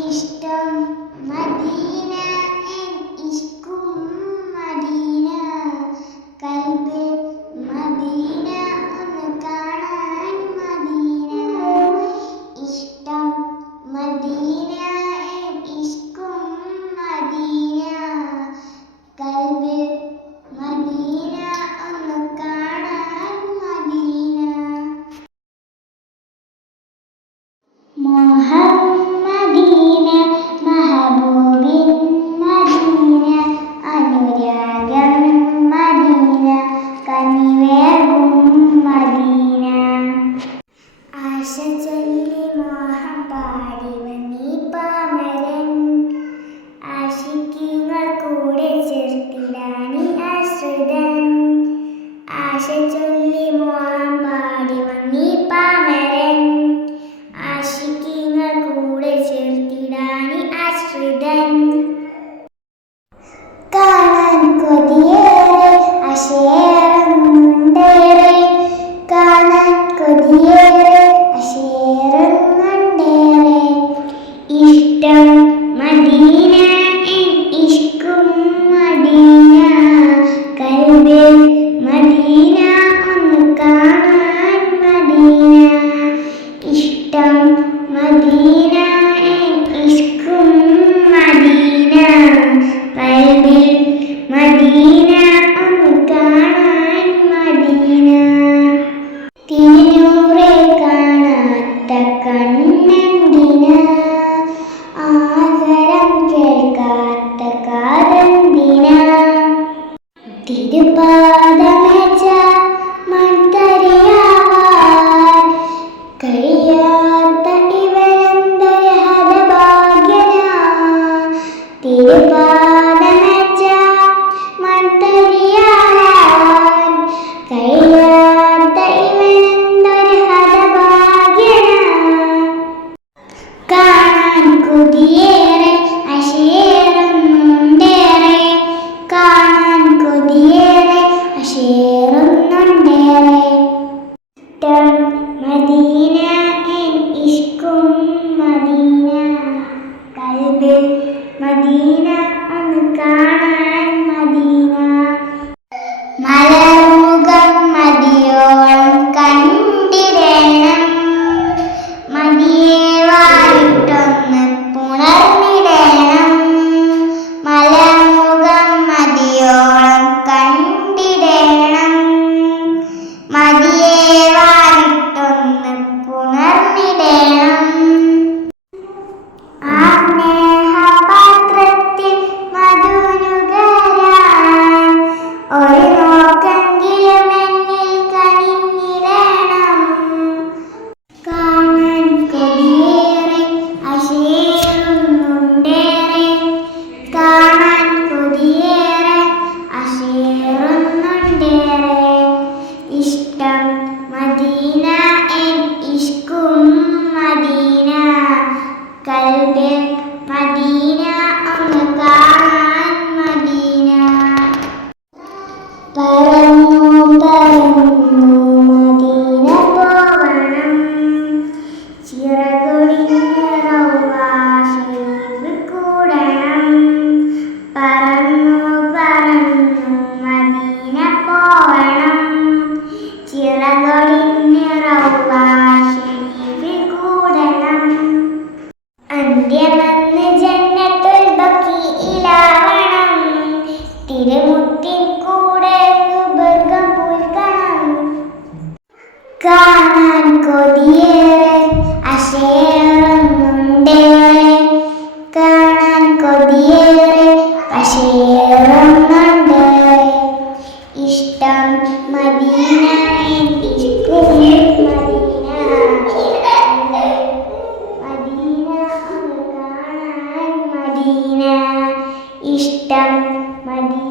ഇഷ്ടം Medina ഇഷ്കും Medina കൽബിൽ Medina ഒന്ന് കാണാൻ മദീന ഇഷ്ടം മദീന ഇഷ്കും മദീന കൽബിൽ മദീന ഒന്ന് കാണാൻ മദീന മദീന മഹബൂബിൻ മദീന അനുരാഗം മദീന കനിവേകും മദീന ആശ ചൊല്ലി മോഹം പാടി വന്നീ പാമരൻ ആശിക്കിങ്ങൾ കൂടെ ചേർത്തിടാനി ആശ്രിതൻ ആശ ചൊല്ലി മോഹം പാടി വന്നീ പാമരൻ ആശിക്കിങ്ങൾ കൂടെ ചേർത്തിടാനി ആശ്രിതൻ കാണാൻ കൊതിയേറെ അശേറുന്നുണ്ടേറെ കാണാൻ കൊതിയേറെ അശേറുന്നുണ്ടേറെ ഇഷ്ടം മദീന ഇഷ്കും മദീന കൽബിൽ മദീന ഒന്ന് കാണാൻ മദീന ഇഷ്ടം മദീന ഇഷ്കും മദീന കൽബിൽ മദീന ഒന്ന് കാണാൻ മദീന തിരുനൂറെ കാണാത്ത കണ്ണെന്തിന ആദരം കേൾക്കാത്ത കാതെന്തിന തിരുപാദമേച്ച മൺതരിയാവാൻ കഴിയാത്ത ഇവരെന്തൊരു ഹതഭാഗ്യനാ തിരുപാദമേച്ച മൺതരിയാവാൻ കഴിയാത്ത ഇവരെന്തൊരു ഹതഭാഗ്യനാ കാണാൻ കൊതിയേറെ അശേറുന്നുണ്ടേറെ കാണാൻ കൊതിയേറെ അശേറുന്നുണ്ടേറെ ഇഷ്ടം മദീന ഇഷ്കും മദീന കൽബിൽ മദീന ഒന്ന് കാണാൻ മദീന മലർമുഖം മതിയോളം കണ്ടിടണം മതിയെ വായിട്ടൊന്ന് പുണർന്നിടണം മലർമുഖം മതിയോളം കണ്ടിടണം മതിയെ വായിട്ടൊന്ന് പുണർന്നിടണം ആ സ്നേഹപാത്രത്തിൽ മധുനുകരാൻ ഒരു നോക്കെങ്കിലും എന്നിൽ കനിഞ്ഞിടണം കാണാൻ കൊതിയേറെ അശേറുന്നുണ്ടേറെ കാണാൻ കൊതിയേറെ അശേറുന്നുണ്ടേറെ ഇഷ്ടം മദീന ഇഷ്കും മദീന കൽബിൽ മദീന ഒന്ന് കാണാൻ മദീന പറന്നു പറന്നു മദീന പോവണം ചിറകൊടിഞ്ഞ റൗള ശരീഫ് കൂടണം പറന്നു പറന്നു മദീന പോവണം ചിറകൊടിഞ്ഞ റൗള ശരീഫ് കൂടണം അന്ത്യമെന്ന് ജന്നത്തുൽ ബഖീഇലാവണം തിരുമുത്തിൻ കൂടെ സുബർഗം പുൽക്കണം കാണാൻ കൊതിയേറെ അശേറുന്നുണ്ടേറെ കാണാൻ കൊതിയേറെ അശേറുന്നുണ്ടേറെ ഇഷ്ടം മദീന ഇഷ്കും മദീന മദീന ഒന്ന് കാണാൻ മദീന ഇഷ്ടം മദീന